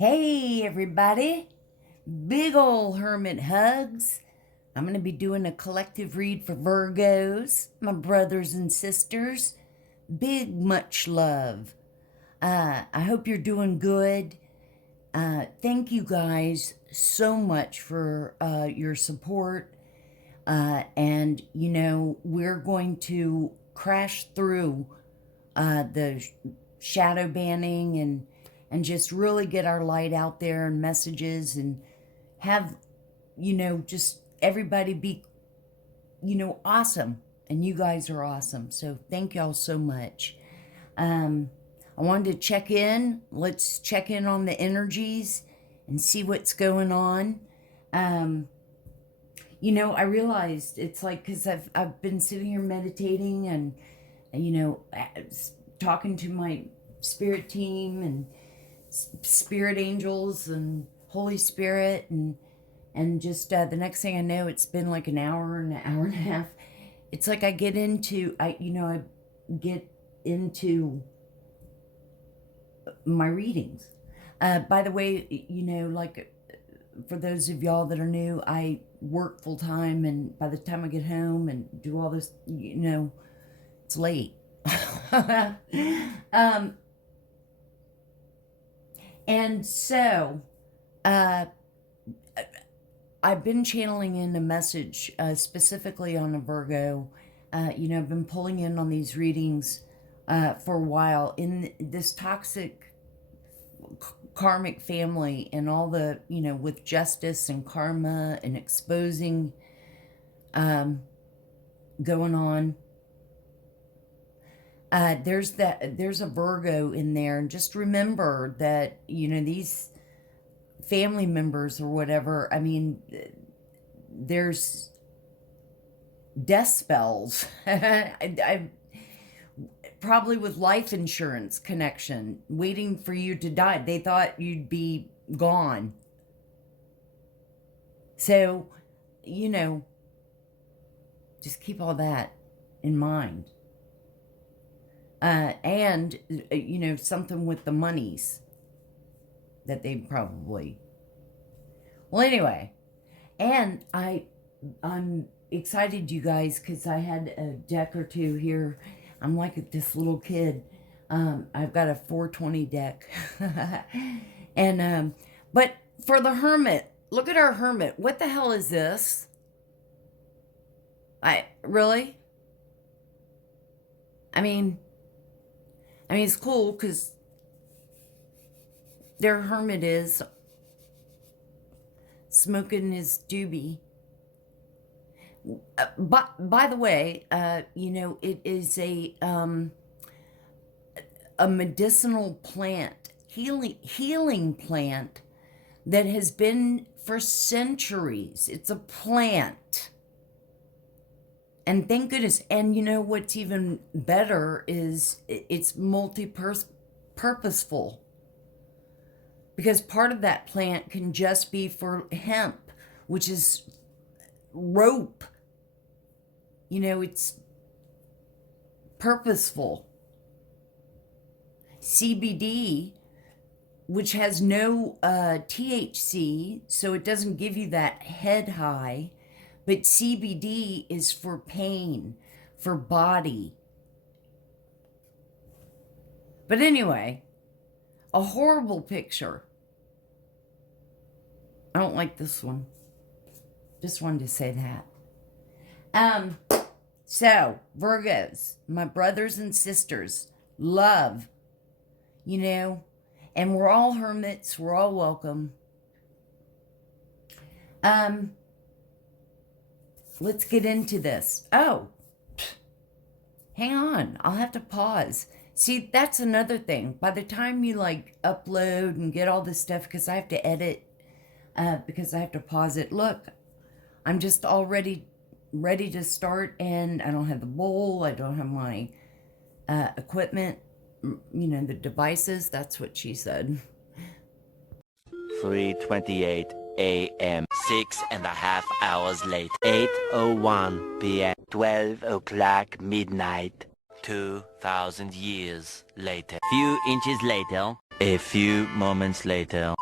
Hey everybody, big ol' hermit hugs. I'm going to be doing a collective read for Virgos, my brothers and sisters. Big much love. I hope you're doing good. Thank you guys so much for your support. And, you know, we're going to crash through the shadow banning and just really get our light out there and messages and have, you know, just everybody be, you know, awesome. And you guys are awesome. So thank y'all so much. I wanted to check in. Let's check in on the energies and see what's going on. You know, I realized it's like, because I've been sitting here meditating and, you know, talking to my spirit team and spirit angels and Holy Spirit and just the next thing I know, it's been like an hour and a half. It's like I get into I get into my readings. By the way, you know, like for those of y'all that are new, I work full time, and by the time I get home and do all this, you know, it's late. And so, I've been channeling in a message specifically on a Virgo. You know, I've been pulling in on these readings for a while in this toxic karmic family and all the, you know, with justice and karma and exposing going on. There's a Virgo in there, and just remember that, you know, these family members or whatever, I mean, there's death spells. I probably with life insurance connection, waiting for you to die. They thought you'd be gone. So, you know, just keep all that in mind. And, you know, something with the monies that they probably... Well, anyway, and I'm excited, you guys, because I had a deck or two here. I'm like this little kid. I've got a 420 deck. And, but for the Hermit, look at our Hermit. What the hell is this? Really? I mean, it's cool because their Hermit is smoking his doobie. By the way, you know, it is a medicinal plant, healing plant that has been for centuries. It's a plant. And thank goodness. And you know what's even better is it's multi-purposeful. Because part of that plant can just be for hemp, which is rope. You know, it's purposeful. CBD, which has no THC, so it doesn't give you that head high. But CBD is for pain, for body. But anyway, a horrible picture. I don't like this one. Just wanted to say that. So, Virgos, my brothers and sisters, love, you know, and we're all hermits, we're all welcome. Let's get into this. Oh, hang on. I'll have to pause. See, that's another thing. By the time you like upload and get all this stuff, because I have to edit, because I have to pause it. Look, I'm just already ready to start, and I don't have the bowl. I don't have my equipment, you know, the devices. That's what she said. 3:28 a.m. 6.5 hours later. 8:01 p.m. 12 o'clock midnight. 2,000 years later. Few inches later. A few moments later.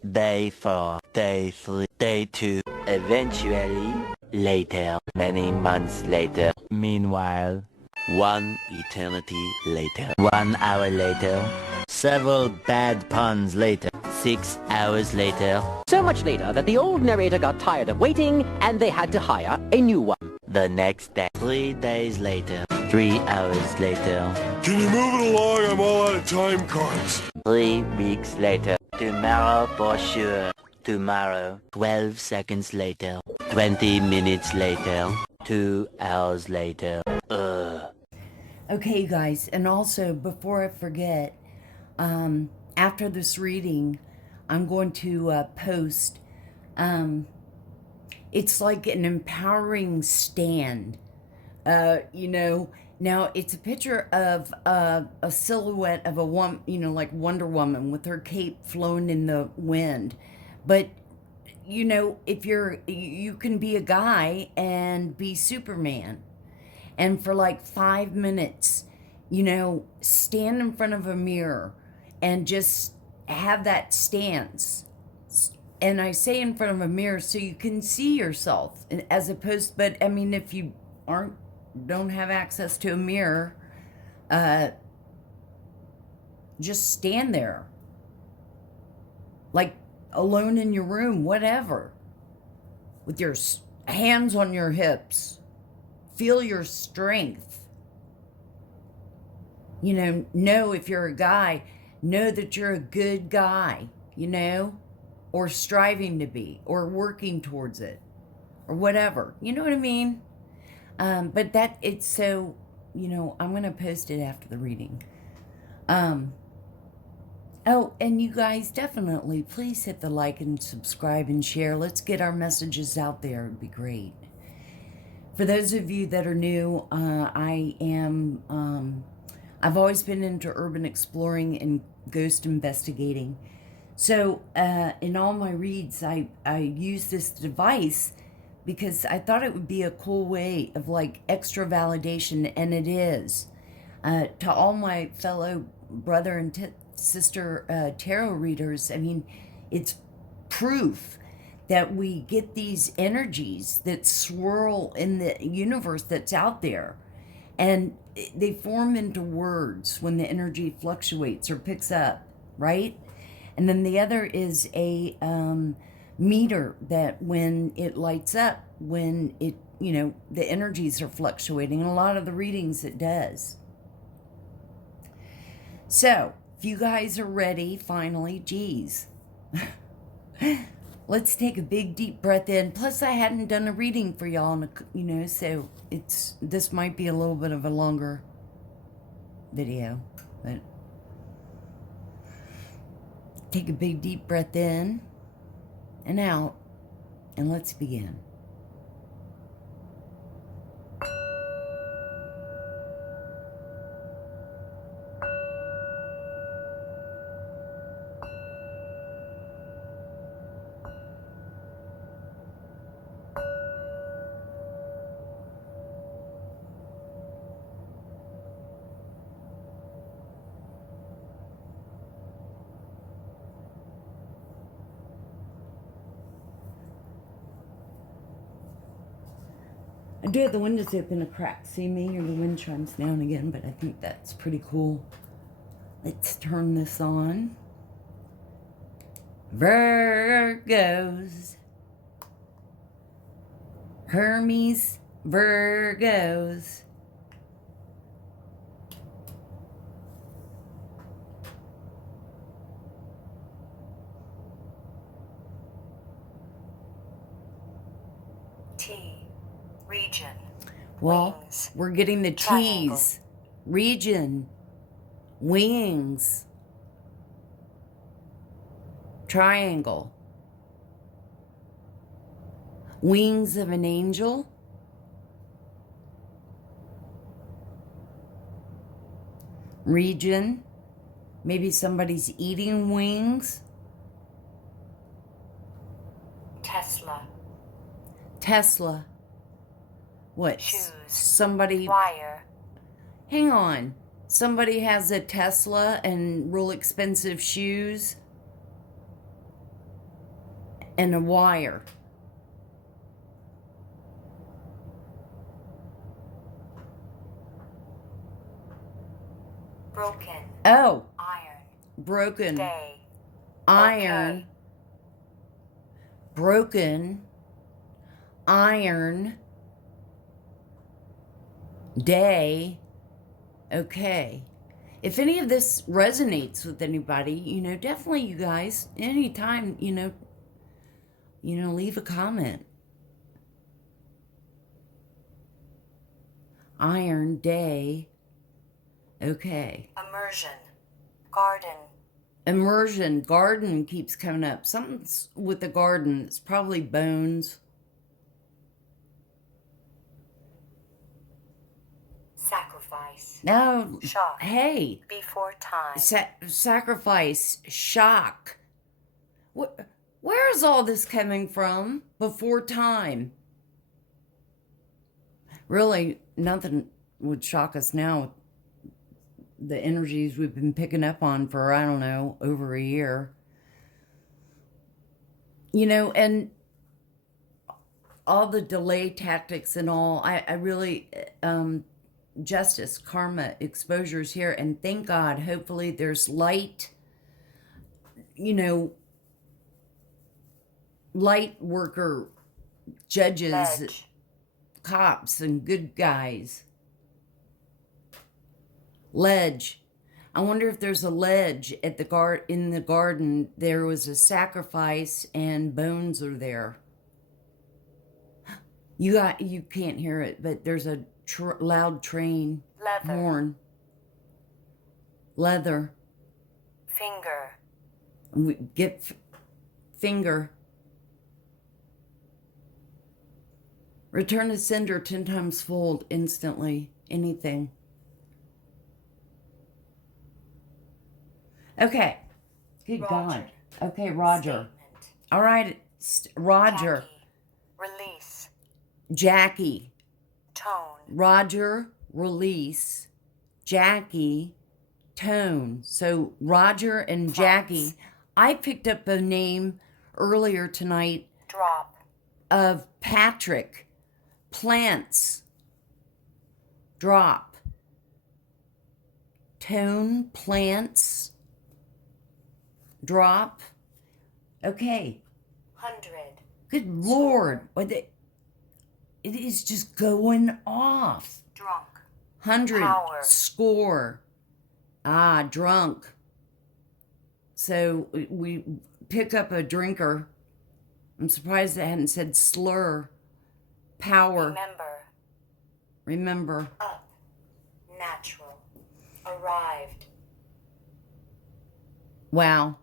Day 4, day 3, day 2. Eventually, later, many months later. Meanwhile, one eternity later. 1 hour later. Several bad puns later. 6 hours later. So much later that the old narrator got tired of waiting and they had to hire a new one. The next day. 3 days later. 3 hours later. Can you move it along? I'm all out of time cards. 3 weeks later. Tomorrow for sure. Tomorrow. 12 seconds later. 20 minutes later. 2 hours later. Okay, you guys, and also before I forget, after this reading, I'm going to post, it's like an empowering stand, you know. Now, it's a picture of a silhouette of a woman, you know, like Wonder Woman with her cape flowing in the wind. But, you know, if you can be a guy and be Superman. And for like 5 minutes, you know, stand in front of a mirror and just have that stance. And I say in front of a mirror so you can see yourself as opposed, but I mean, if you don't have access to a mirror, just stand there. Like alone in your room, whatever. With your hands on your hips. Feel your strength. You know if you're a guy, know that you're a good guy, you know, or striving to be, or working towards it, or whatever. You know what I mean? But that, it's so, you know, I'm going to post it after the reading. Oh, and you guys definitely, please hit the like and subscribe and share. Let's get our messages out there. It'd be great. For those of you that are new, I've always been into urban exploring and ghost investigating. So in all my reads, I use this device because I thought it would be a cool way of like extra validation, and it is. To all my fellow brother and sister tarot readers, I mean, it's proof that we get these energies that swirl in the universe that's out there. And they form into words when the energy fluctuates or picks up, right? And then the other is a meter that when it lights up, when it, you know, the energies are fluctuating. And a lot of the readings it does. So, if you guys are ready, finally, geez. Let's take a big deep breath in. Plus, I hadn't done a reading for y'all, you know, so this might be a little bit of a longer video, but take a big deep breath in and out, and let's begin. I do have the windows open a crack. See me, or the wind chimes now and again, but I think that's pretty cool. Let's turn this on. Virgos. Hermes, Virgos. Region. Well, Wings. we're getting the Triangle. T's. Region. Wings. Triangle. Wings of an angel. Region. Maybe somebody's eating wings. Tesla. Tesla. What? Shoes. Somebody. Wire. Hang on. Somebody has a Tesla and real expensive shoes. and a wire. Broken. Oh, Iron. broken. Day. Iron. Okay. Broken. Iron. Day. Okay. If any of this resonates with anybody, definitely you guys, anytime, leave a comment. Iron Day. Okay. Immersion. Garden. Immersion. Garden keeps coming up. Something's with the garden. It's probably bones. Sacrifice. No. Shock. Hey. Before time. Sacrifice. Shock. Where is all this coming from? Before time. Really, nothing would shock us now. The energies we've been picking up on for, I don't know, over a year. And all the delay tactics and all, I really, justice, karma, exposures here. And thank God, hopefully there's light, light worker judges, Ledge. cops, and good guys. Ledge. I wonder if there's a ledge at the in the garden. There was a sacrifice and bones are there. You can't hear it, but there's a loud train Leather. horn. Leather. Finger. We get finger. Return to sender 10 times fold instantly. Anything. Okay. Good Roger. God. Okay, Roger. Statement. All right, Roger. Jackie. Release. Jackie. Tone. Roger, release. Jackie, tone. So Roger and Jackie. I picked up a name earlier tonight Drop. of Patrick. Plants. Drop. Tone, plants. Drop. Okay. 100. Good Lord. It is just going off. Drunk. 100. Power. Score. Drunk. So we pick up a drinker. I'm surprised it hadn't said slur. Power. Remember. Up. Natural. Arrived. Wow.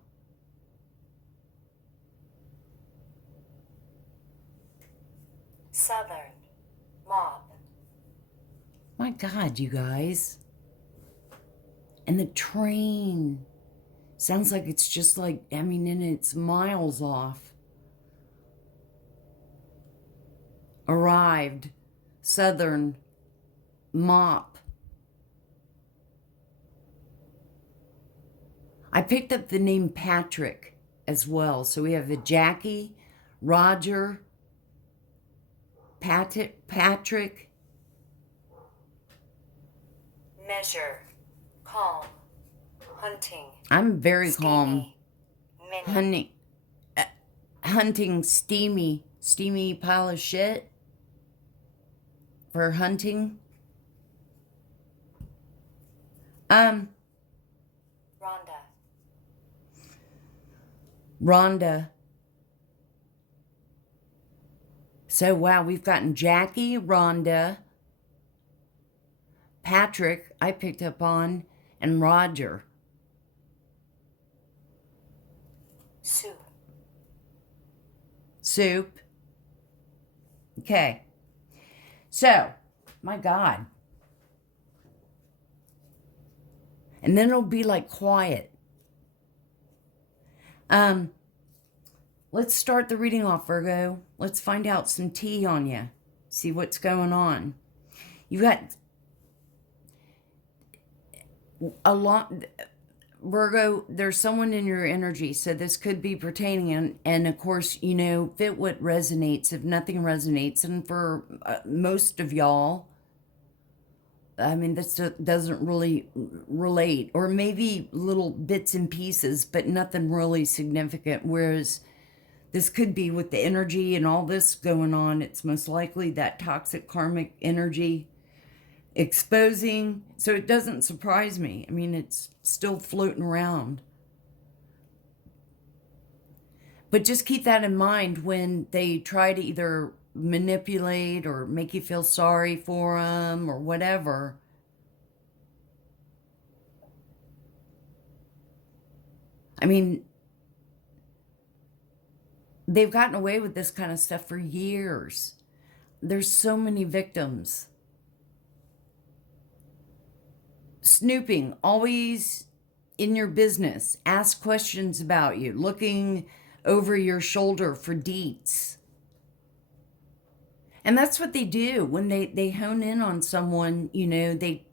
Southern. Mob. My God, you guys. And the train. Sounds like it's just like, and it's miles off. Arrived. Southern. Mop. I picked up the name Patrick as well. So we have a Jackie, Roger, Patrick. Measure. Calm. Hunting. I'm very calm. Mini. Hunting steamy pile of shit for hunting. Rhonda. So, wow, we've gotten Jackie, Rhonda, Patrick, I picked up on, and Roger. Soup. Okay. So, my God. And then it'll be like quiet. Let's start the reading off, Virgo. Let's find out some tea on you. See what's going on. You got a lot. Virgo, there's someone in your energy, so this could be pertaining, and of course, you know, fit what resonates. If nothing resonates, and for most of y'all, I mean, this doesn't really relate, or maybe little bits and pieces, but nothing really significant. Whereas this could be with the energy and all this going on, it's most likely that toxic karmic energy exposing. So it doesn't surprise me. I mean, it's still floating around. But just keep that in mind when they try to either manipulate or make you feel sorry for them or whatever. I mean, they've gotten away with this kind of stuff for years. There's so many victims. Snooping, always in your business, ask questions about you, looking over your shoulder for deets. And that's what they do when they hone in on someone. You know, they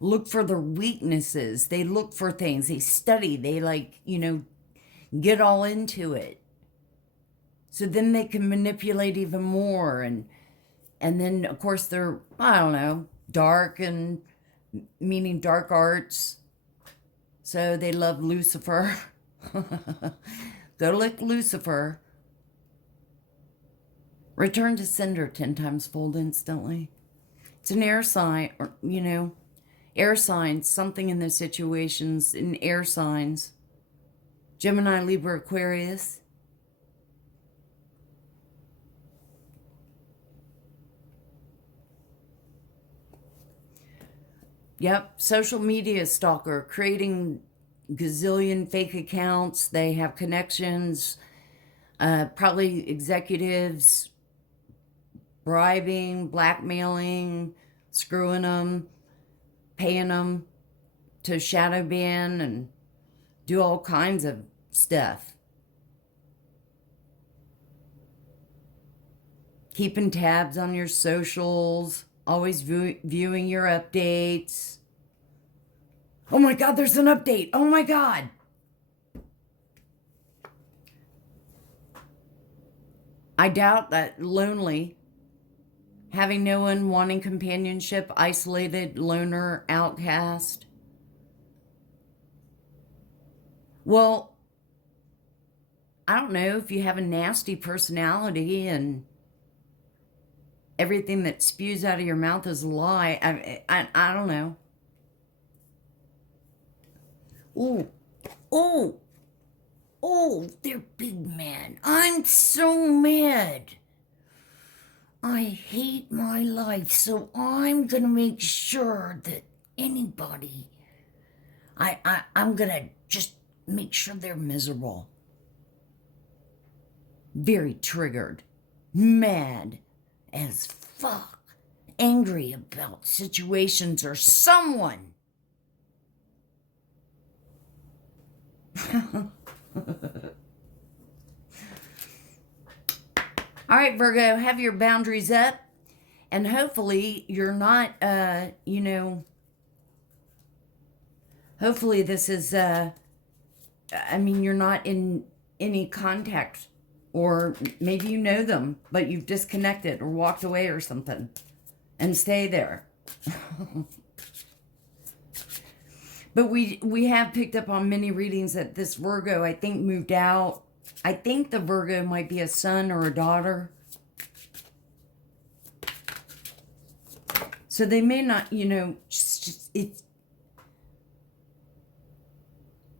look for their weaknesses, they look for things, they study, they like, you know, get all into it. So then they can manipulate even more. And then, of course, they're, I don't know, dark, and meaning dark arts. So they love Lucifer. Go lick Lucifer. Return to sender 10 times fold instantly. It's an air sign, or, you know, air signs, something in those situations, in air signs. Gemini, Libra, Aquarius. Yep, social media stalker, creating gazillion fake accounts. They have connections, probably executives, bribing, blackmailing, screwing them, paying them to shadow ban and do all kinds of stuff. Keeping tabs on your socials, always viewing your updates. Oh my God, there's an update. Oh my God. I doubt that. Lonely. Having no one, wanting companionship, isolated, loner, outcast. Well, I don't know, if you have a nasty personality and everything that spews out of your mouth is a lie. I don't know. Oh, they're big man. I'm so mad. I hate my life, so I'm gonna make sure that anybody, I'm gonna just make sure they're miserable. Very triggered, mad as fuck, angry about situations or someone. All right, Virgo, have your boundaries up, and hopefully you're not, you know, hopefully this is, I mean, you're not in any contact, or maybe you know them, but you've disconnected or walked away or something, and stay there. But we have picked up on many readings that this Virgo, I think, moved out. I think the Virgo might be a son or a daughter. So they may not, you know,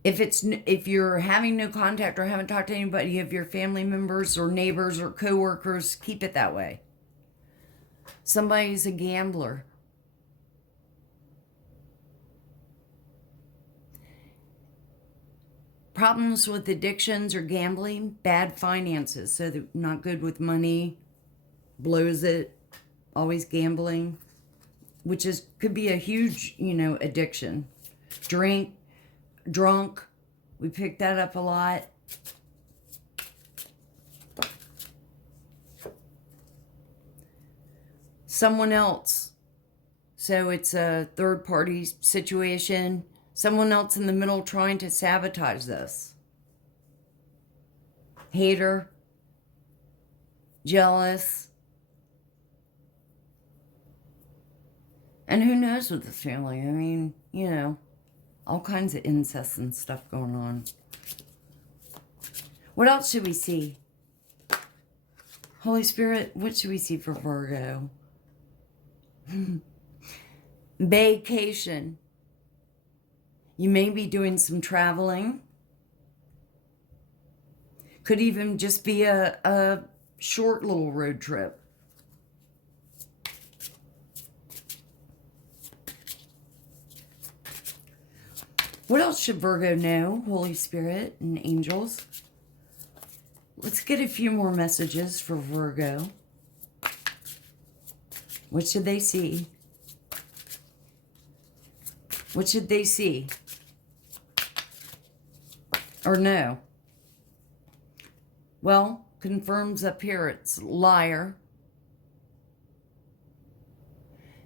if you're having no contact or haven't talked to anybody of your family members or neighbors or coworkers, keep it that way. Somebody's a gambler. Problems with addictions or gambling, bad finances, so they're not good with money, blows it, always gambling, which could be a huge, you know, addiction. Drunk, we picked that up a lot. Someone else, so it's a third party situation. Someone else in the middle trying to sabotage this. Hater. Jealous. And who knows with this family? I mean, you know, all kinds of incest and stuff going on. What else should we see? Holy Spirit, what should we see for Virgo? Vacation. You may be doing some traveling. Could even just be a short little road trip. What else should Virgo know, Holy Spirit and angels? Let's get a few more messages for Virgo. What should they see? What should they see? Or no? Well, confirms up here it's liar.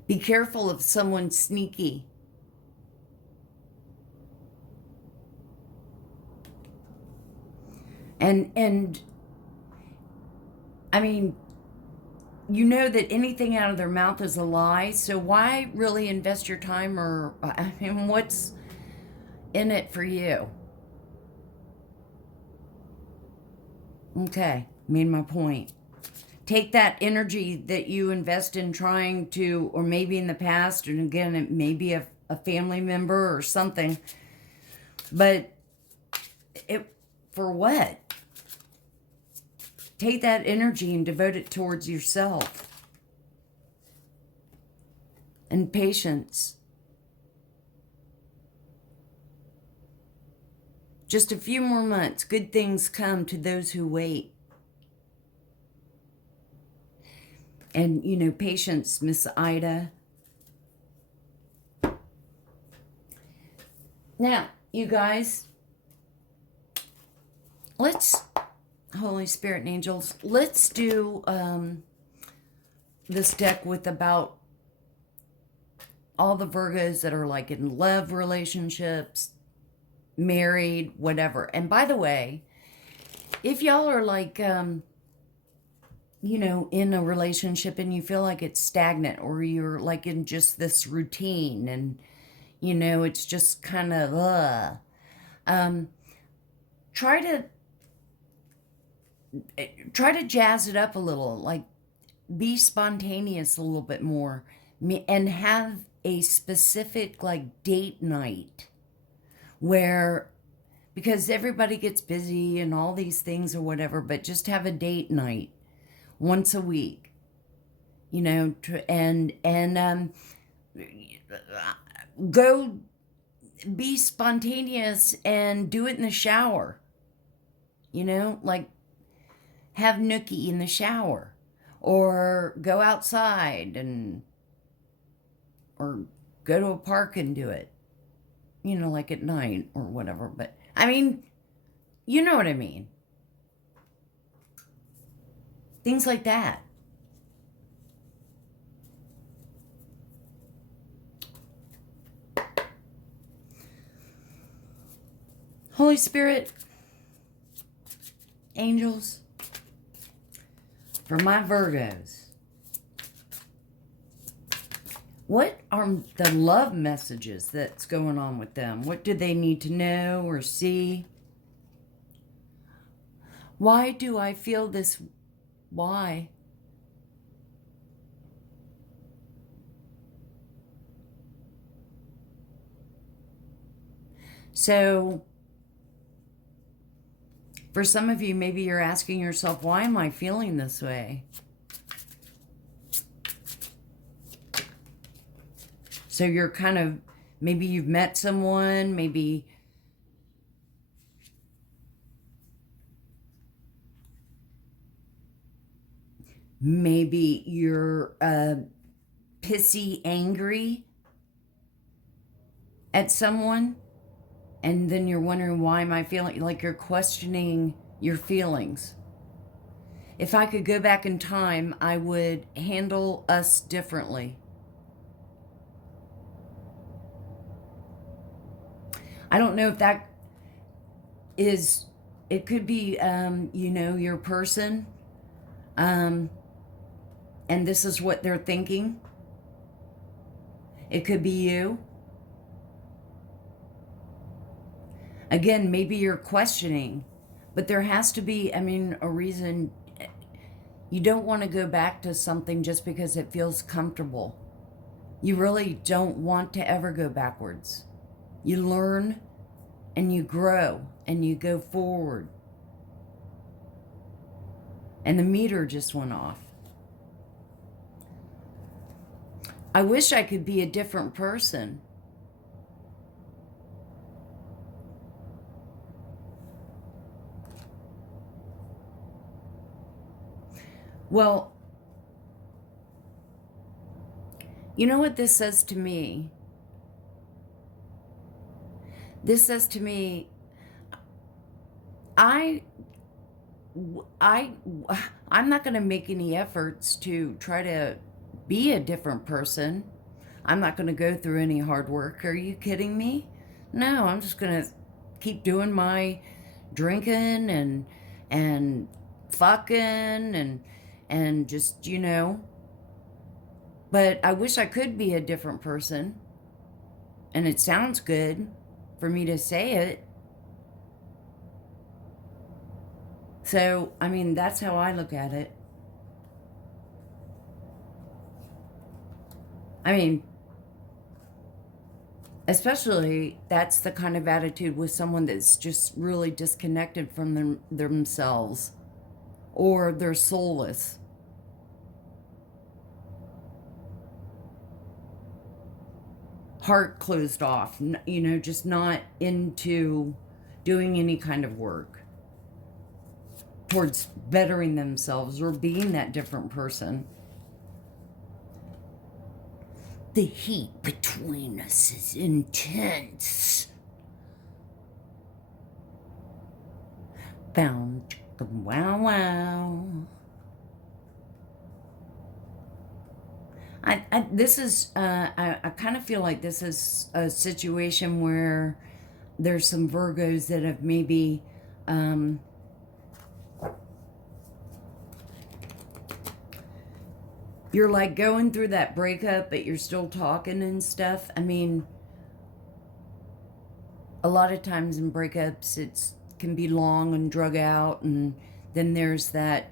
Be careful of someone sneaky. And I mean, you know that anything out of their mouth is a lie, so why really invest your time, or I mean, what's in it for you? Okay, made my point. Take that energy that you invest in trying to, or maybe in the past, and again, it may be a family member or something, but for what? Take that energy and devote it towards yourself. And patience. Just a few more months. Good things come to those who wait. And, you know, patience, Miss Ida. Now, you guys, let's... Holy Spirit and angels, let's do this deck with about all the Virgos that are like in love relationships, married, whatever. And by the way, if y'all are like, you know, in a relationship and you feel like it's stagnant, or you're like in just this routine and, you know, it's just kind of, try to jazz it up a little, like be spontaneous a little bit more, and have a specific like date night where, because everybody gets busy and all these things or whatever, but just have a date night once a week, you know, and go be spontaneous and do it in the shower, you know, like have nookie in the shower, or go outside or go to a park and do it, you know, like at night or whatever. But I mean, you know what I mean. Things like that. Holy Spirit, angels, for my Virgos, what are the love messages that's going on with them? What do they need to know or see? Why do I feel this? Why? So, for some of you, maybe you're asking yourself, why am I feeling this way? So you're kind of, maybe you've met someone, maybe you're pissy, angry at someone. And then you're wondering, why am I feeling, like you're questioning your feelings. If I could go back in time, I would handle us differently. I don't know if that is, it could be, you know, your person, and this is what they're thinking. It could be you. Again, maybe you're questioning, but there has to be, I mean, a reason. You don't want to go back to something just because it feels comfortable. You really don't want to ever go backwards. You learn and you grow and you go forward. And the meter just went off. I wish I could be a different person. Well, you know what this says to me? This says to me, I'm not going to make any efforts to try to be a different person. I'm not going to go through any hard work. Are you kidding me? No, I'm just going to keep doing my drinking and fucking and just, you know. But I wish I could be a different person. And it sounds good for me to say it. So, I mean, that's how I look at it. I mean, especially that's the kind of attitude with someone that's just really disconnected from themselves, or they're soulless. Heart closed off, you know, just not into doing any kind of work towards bettering themselves or being that different person. The heat between us is intense. Bound, wow, wow. This is, I kind of feel like this is a situation where there's some Virgos that have maybe, you're like going through that breakup, but you're still talking and stuff. I mean, a lot of times in breakups, it can be long and drug out, and then there's that,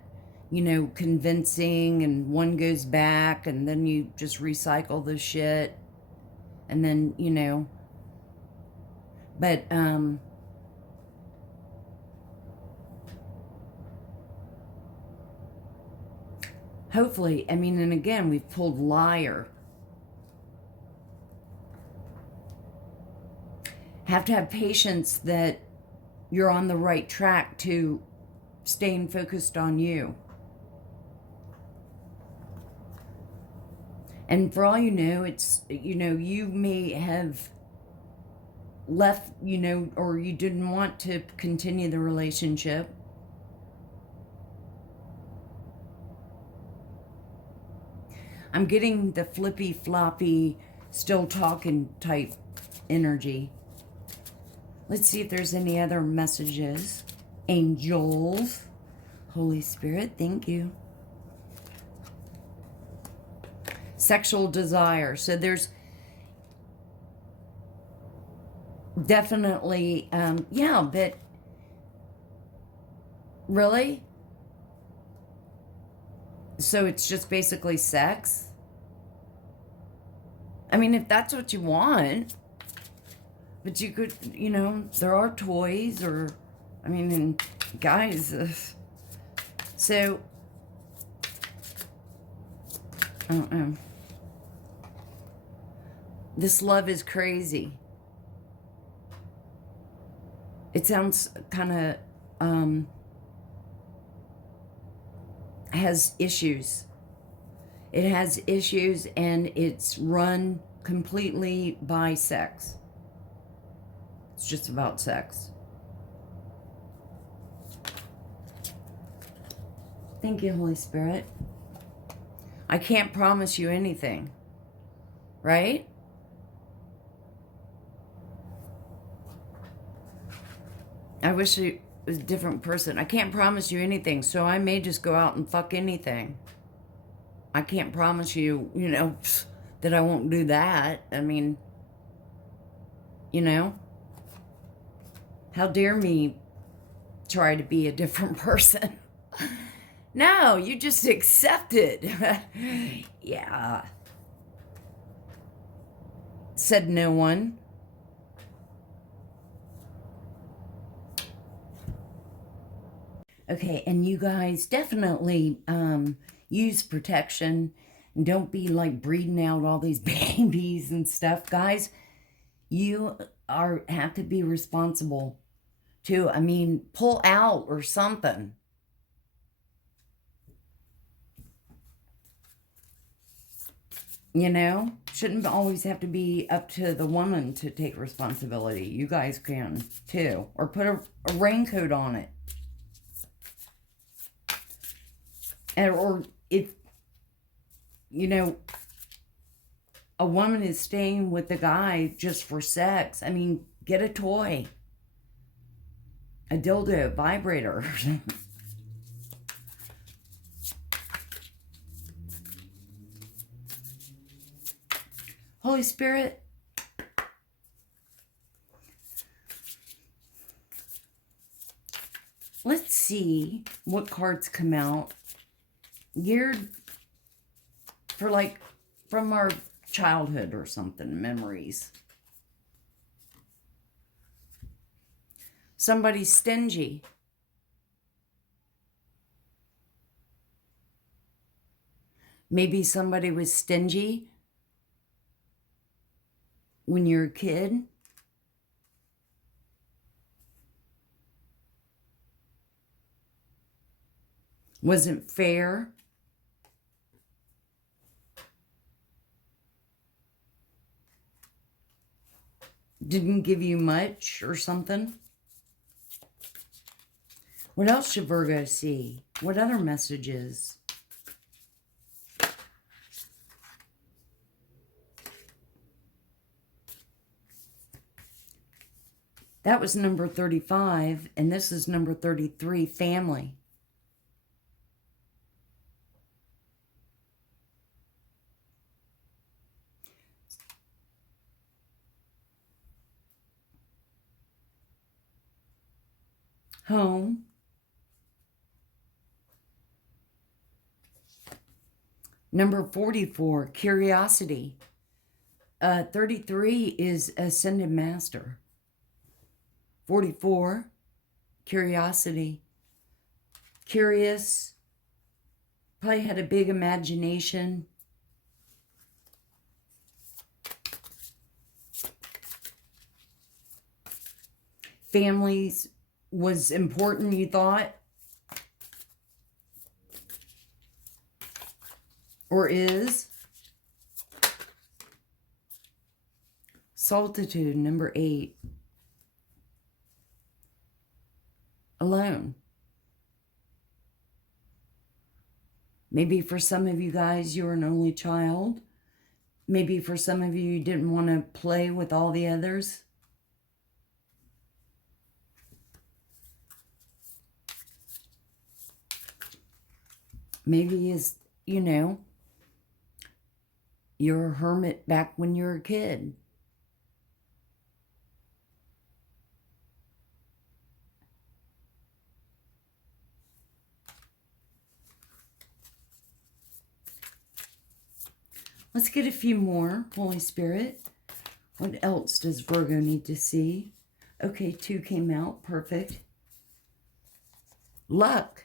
you know, convincing, and one goes back, and then you just recycle the shit, and then, you know, but, hopefully, I mean, and again, we've pulled liar. Have to have patience that you're on the right track to staying focused on you. And for all you know, it's, you know, you may have left, you know, or you didn't want to continue the relationship. I'm getting the flippy floppy, still talking type energy. Let's see if there's any other messages. Angels, Holy Spirit, thank you. Sexual desire. So there's definitely, yeah, but really? So it's just basically sex? I mean, if that's what you want, but you could, you know, there are toys, or, I mean, and guys, so, I don't know. This love is crazy. It sounds kind of, has issues. It has issues, and it's run completely by sex. It's just about sex. Thank you, Holy Spirit. I can't promise you anything, right? wish I was a different person. I can't promise you anything, so I may just go out and fuck anything. I can't promise you, you know, that I won't do that. I mean, you know, how dare me try to be a different person? No, you just accept it. Yeah. Said no one. Okay, and you guys definitely use protection and don't be like breeding out all these babies and stuff. Guys, you have to be responsible too. I mean, pull out or something. You know, shouldn't always have to be up to the woman to take responsibility. You guys can too. Or put a raincoat on it. Or if, you know, a woman is staying with the guy just for sex, I mean, get a toy. A dildo, vibrator. Holy Spirit. Let's see what cards come out. Geared for like from our childhood or something, memories. Somebody's stingy. Maybe somebody was stingy when you're a kid. Wasn't fair. Didn't give you much or something. What else should Virgo see? What other messages? That was number 35, and this is number 33, family. Home. Number 44, curiosity. 33 is ascended master. 44, curiosity. Curious. Probably had a big imagination. Families was important, you thought? Or is? Solitude, number 8. Alone. Maybe for some of you guys, you're an only child. Maybe for some of you, you didn't want to play with all the others. Maybe is, you know, you're a hermit back when you were a kid. Let's get a few more, Holy Spirit. What else does Virgo need to see? Okay, 2 came out. Perfect. Luck.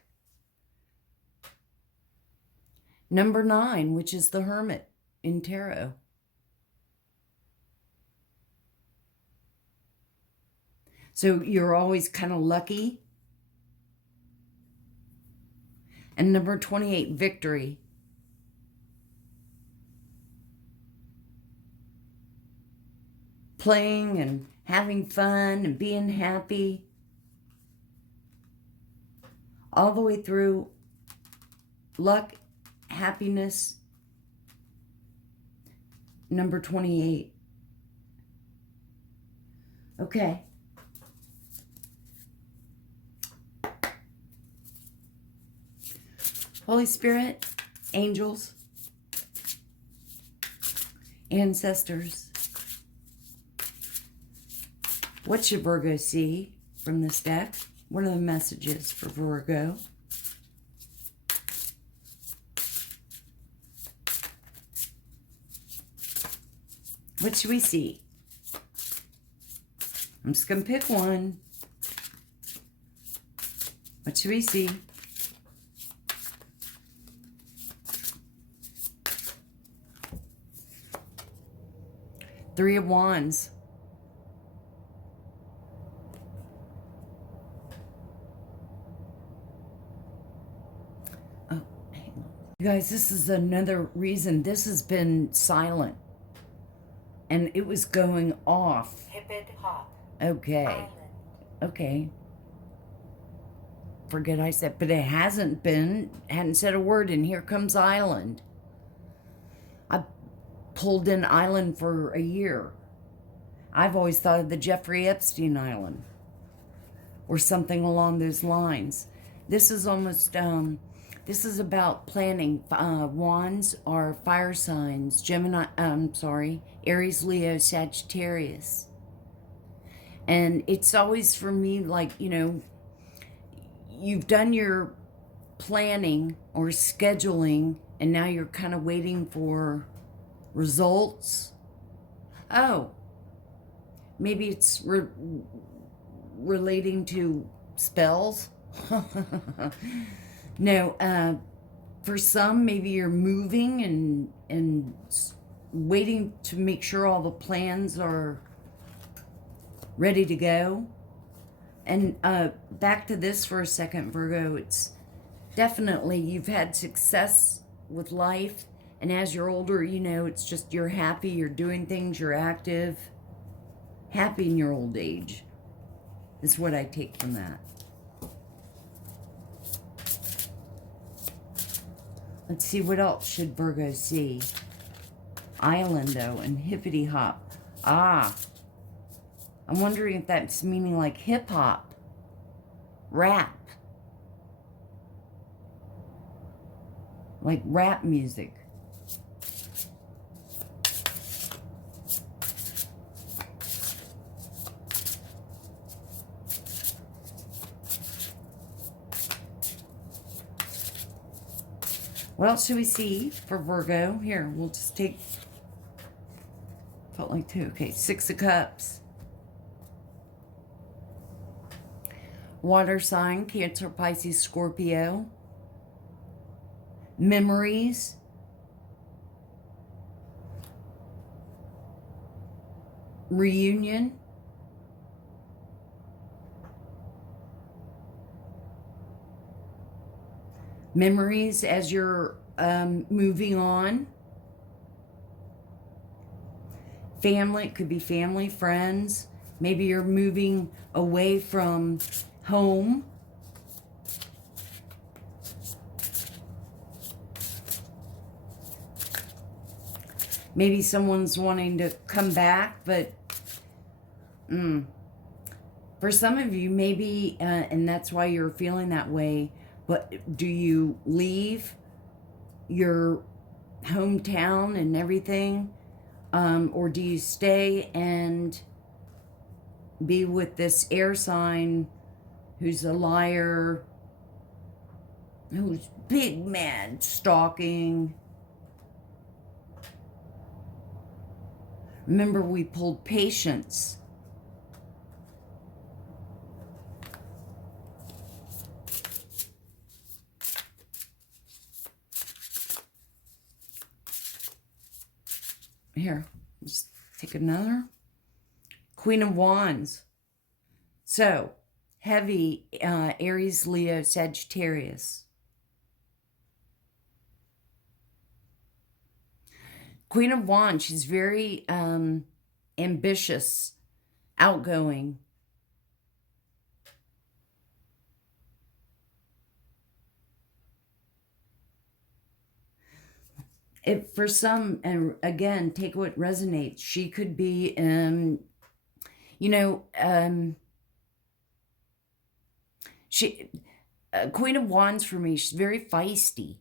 Number 9, which is the Hermit in tarot. So you're always kind of lucky. And number 28, victory. Playing and having fun and being happy. All the way through. Luck, happiness. Number 28. Holy Spirit, angels, ancestors. What should Virgo see from this deck? What are the messages for Virgo? What should we see? I'm just going to pick one. What should we see? Three of Wands. Oh, hang on. You guys, this is another reason this has been silent. And it was going off. Hippid hop. Okay. Island. Okay. Forget I said, but it hasn't said a word, and here comes Island. I pulled in Island for a year. I've always thought of the Jeffrey Epstein Island or something along those lines. This is almost, this is about planning. Wands are fire signs, Aries, Leo, Sagittarius. And it's always for me like, you know, you've done your planning or scheduling, and now you're kind of waiting for results. Oh, maybe it's relating to spells. No, for some, maybe you're moving and waiting to make sure all the plans are ready to go. And back to this for a second, Virgo, it's definitely you've had success with life. And as you're older, you know, it's just you're happy, you're doing things, you're active. Happy in your old age is what I take from that. Let's see, what else should Virgo see? Island, though, and hippity hop. Ah, I'm wondering if that's meaning like hip hop, rap, like rap music. What else should we see for Virgo? Here, we'll just take, felt like two. Okay, Six of Cups. Water sign, Cancer, Pisces, Scorpio. Memories. Reunion. Memories as you're moving on. Family, it could be family, friends. Maybe you're moving away from home. Maybe someone's wanting to come back, but for some of you, maybe, and that's why you're feeling that way. But do you leave your hometown and everything? Or do you stay and be with this air sign who's a liar, who's big mad, stalking? Remember, we pulled Patience. Here, let's take another. Queen of Wands. So, heavy Aries, Leo, Sagittarius. Queen of Wands, she's very ambitious, outgoing. If for some, and again, take what resonates. She could be, Queen of Wands for me, she's very feisty.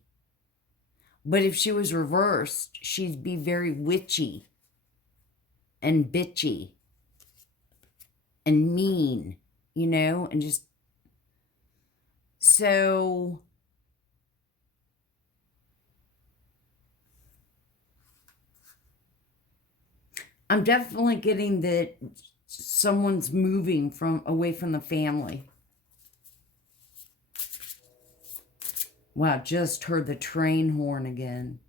But if she was reversed, she'd be very witchy and bitchy and mean, you know, and just so I'm definitely getting that someone's moving away from the family. Wow, just heard the train horn again.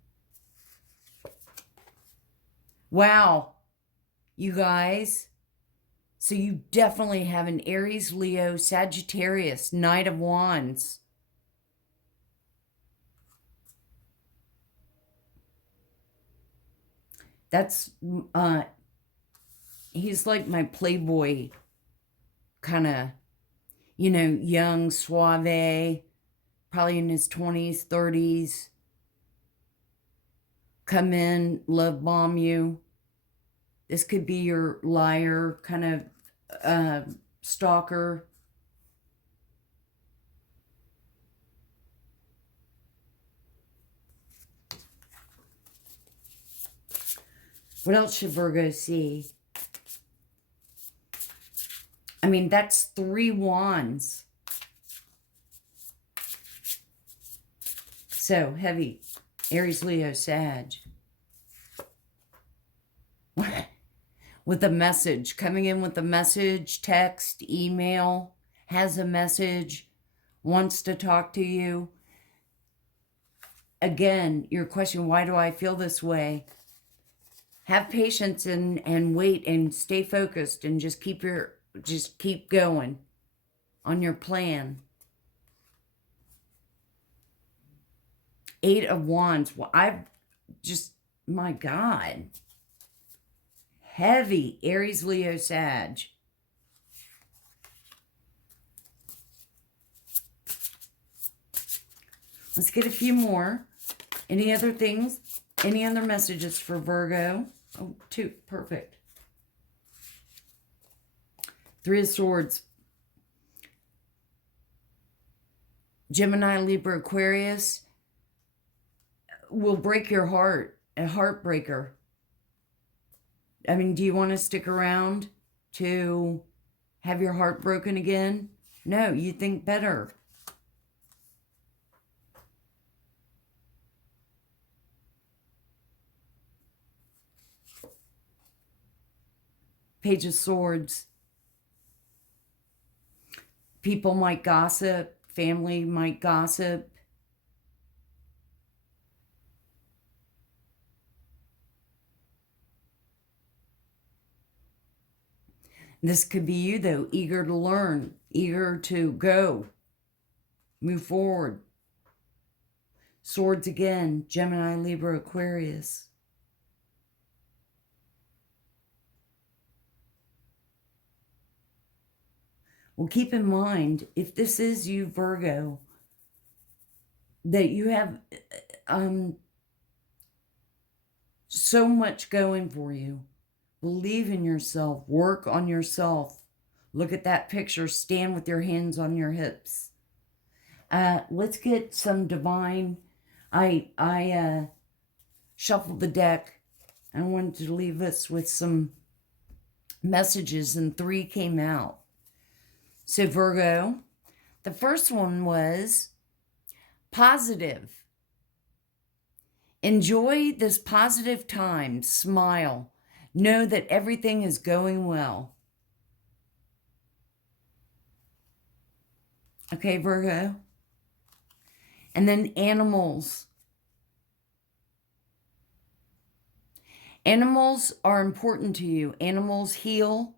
Wow, you guys. So you definitely have an Aries, Leo, Sagittarius, Knight of Wands. That's, he's like my playboy kind of, you know, young, suave, probably in his 20s, 30s. Come in, love bomb you. This could be your liar kind of stalker. What else should Virgo see? I mean, that's 3 wands. So heavy. Aries, Leo, Sag. With a message. Coming in with a message, text, email. Has a message. Wants to talk to you. Again, your question, why do I feel this way? Have patience and wait and stay focused and just keep going on your plan. 8 of Wands. Well, my God. Heavy Aries, Leo, Sag. Let's get a few more. Any other things? Any other messages for Virgo? Oh, 2. Perfect. 3 of Swords. Gemini, Libra, Aquarius will break your heart. A heartbreaker. I mean, do you want to stick around to have your heart broken again? No, you think better. Page of Swords. People might gossip. Family might gossip. This could be you, though, eager to learn, eager to go, move forward. Swords again, Gemini, Libra, Aquarius. Well, keep in mind, if this is you, Virgo, that you have so much going for you. Believe in yourself. Work on yourself. Look at that picture. Stand with your hands on your hips. Let's get some divine. I shuffled the deck. I wanted to leave us with some messages, and 3 came out. So Virgo, the first one was positive. Enjoy this positive time. Smile. Know that everything is going well. Okay, Virgo. And then animals. Animals are important to you. Animals heal,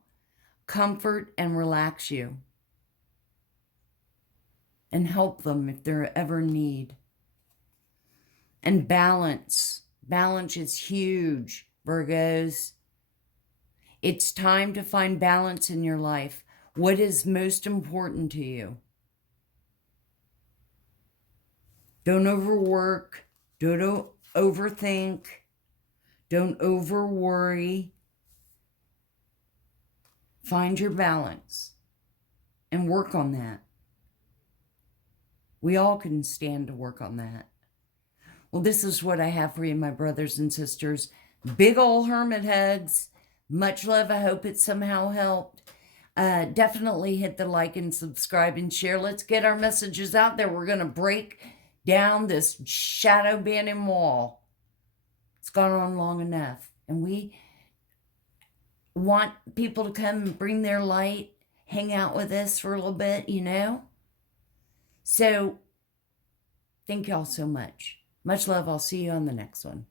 comfort, and relax you. And help them if they're ever in need. And balance. Balance is huge, Virgos. It's time to find balance in your life. What is most important to you? Don't overwork. Don't overthink. Don't over worry. Find your balance and work on that. We all can stand to work on that. Well, this is what I have for you, my brothers and sisters. Big ol' hermit hugs. Much love. I hope it somehow helped. Definitely hit the like and subscribe and share. Let's get our messages out there. We're going to break down this shadow banning wall. It's gone on long enough. And we want people to come and bring their light, hang out with us for a little bit, you know? So, thank y'all so much. Much love. I'll see you on the next one.